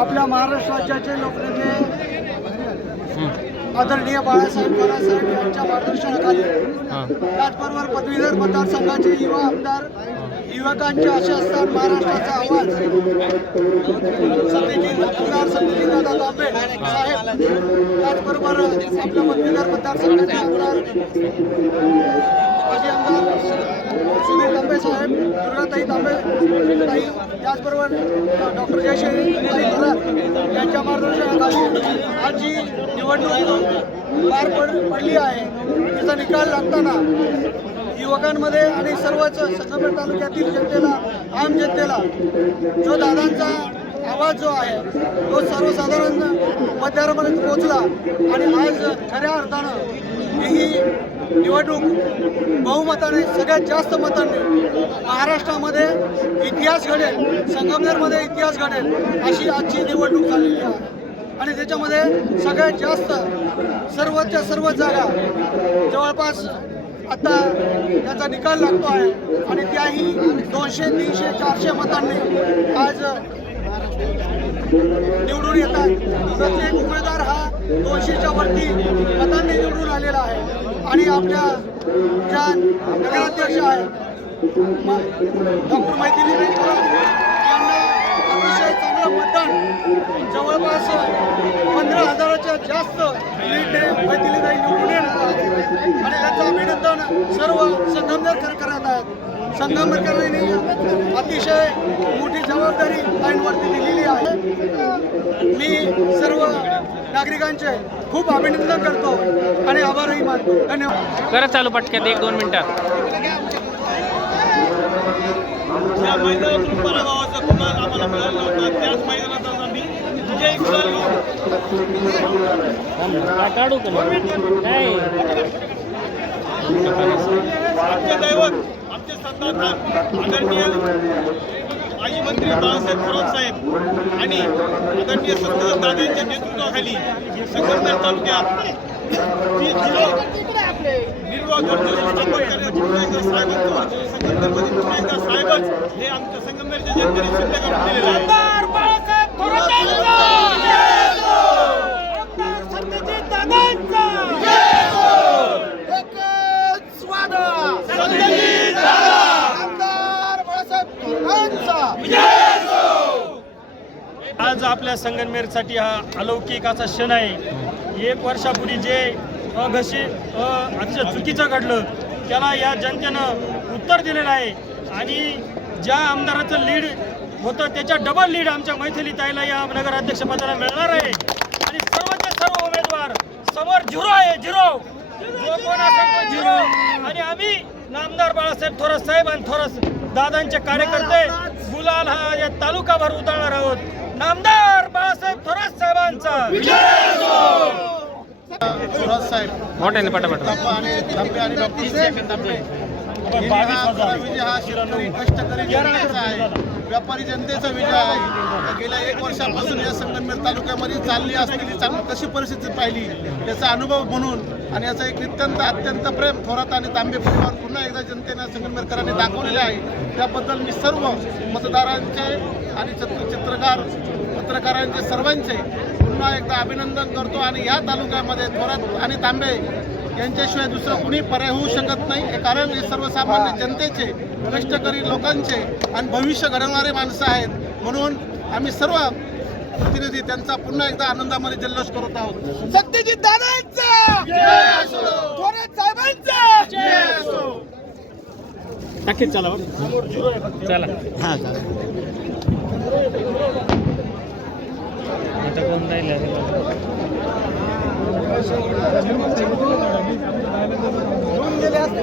आपल्या महाराष्ट्र राज्याचे लोकनेते आदरणीय बाळासाहेब थोरात यांच्या मार्गदर्शनाखाली त्याचबरोबर पदवीधर मतदारसंघाचे युवा आमदार युवकांचे आशास्थान महाराष्ट्राचा आवाज आमदार संजयदादा तांबे साहेब, त्याचबरोबर आपल्या पदवीधर मतदारसंघाचे आमदार माजी आमदार सुनील तांबे साहेब, दुर्गाताई तांबे ताई, त्याचबरोबर डॉक्टर जयश्री ताई थोरात यांच्या मार्गदर्शनाखाली आज जी निवडणूक पार पडली आहे तिचा निकाल लागताना युवकांमध्ये आणि सर्वच संगमेश्वर तालुक्यातील जनतेला, आम जनतेला जो दादांचा आवाज जो आहे तो सर्वसाधारण मतदारापर्यंत पोहोचला आणि आज खऱ्या अर्थानं ही निवडणूक बहुमताने सगळ्यात जास्त मतांनी महाराष्ट्रामध्ये इतिहास घडेल, संगमनेरमध्ये इतिहास घडेल अशी आजची निवडणूक झालेली आहे. आणि त्याच्यामध्ये सगळ्यात जास्त सर्वच्या सर्व जागा जवळपास आता याचा निकाल लागतो आहे आणि त्याही 200, 300, 400 मतांनी आज निवडून येतात. प्रत्येक उमेदवार हा 200च्या वरती मतांनी निवडून आलेला आहे आणि आपल्या ज्या नगराध्यक्ष आहेत डॉक्टर मैथिली यांना अतिशय चांगलं मतदान जवळपास 15,000च्या जास्त लीडने मैथिलीताई निवडून येणार आहेत आणि याचं अभिनंदन सर्व संगमनेरकर करत आहेत. संगमनेरकरांनी अतिशय मोठी जबाबदारी लाईनवरती दिलेली आहे. मी सर्व नागरिकांचे खूप अभिनंदन करतो आणि आभारही मानतो. धन्यवाद. करा चालू पटक्यात 1-2 मिनिटात. ज्या मैदानातून पराभवाचा गुमान आम्हाला मिळाला होता त्याच मैदानातच आम्ही विजयी मिळालो. काढू नाही आमचे दैवत, आमचे संतान आदरणीय माजी मंत्री बाळासाहेब थोरात साहेब आणि आदरणीय संत दादांच्या नेतृत्वाखाली संगमनेर तालुक्यात निर्वाह साहेबच हे आमच्या संगमनेरच्या जनतेने सिद्ध करून दिलेलं आहे. आज आपल्या संगमनेरसाठी हा अलौकिक असा क्षण आहे. 1 वर्षापूर्वी जे अतिशय चुकीचं घडलं त्याला या जनतेनं उत्तर दिलेलं आहे आणि ज्या आमदाराचं लीड होतं त्याच्या डबल लीड आमच्या मैथिलीताईला या नगराध्यक्षपदाला मिळणार आहे आणि सर्वचे सर्व उमेदवार समोर 0 आहे. 0 जो कोण असेल तो 0 आणि आम्ही नामदार बाळासाहेब थोरात साहेब आणि थोरात दादांचे कार्यकर्ते गुलाल हा या तालुकाभर उतरणार आहोत. नामदार बाळासाहेब थोरात साहेबांचा थोरात साहेब मोठ्याने पटापट आणि डॉक्टर विजय हा शेतकरी कष्टकरी जनतेचा आहे, व्यापारी जनतेचा विजय आहे. गेल्या 1 वर्षापासून या संगमनेर तालुक्यामध्ये चालली असलेली कशी परिस्थिती पाहिली याचा अनुभव म्हणून आणि याचा एक अत्यंत प्रेम थोरात आणि तांबे परिवार पुन्हा एकदा जनतेनं संगमनेरकरांनी दाखवलेले आहे. त्याबद्दल मी सर्व मतदारांचे आणि चित्रकार पत्रकारांचे सर्वांचे पुन्हा एकदा अभिनंदन करतो आणि या तालुक्यामध्ये थोरात आणि तांबे यांच्याशिवाय दुसरं कुणी पर्याय होऊ शकत नाही. कारण हे सर्वसामान्य जनतेचे, कष्टकरी लोकांचे आणि भविष्य घडवणारे माणसं आहेत. म्हणून आम्ही सर्व प्रतिनिधी त्यांचा पुन्हा एकदा आनंदामध्ये जल्लोष करत आहोत. सत्यजित दादांचा जय असो, थोरात साहेबांचा जय असो. टाकीत चला चला. हां आता कोण राहिलं गेले असते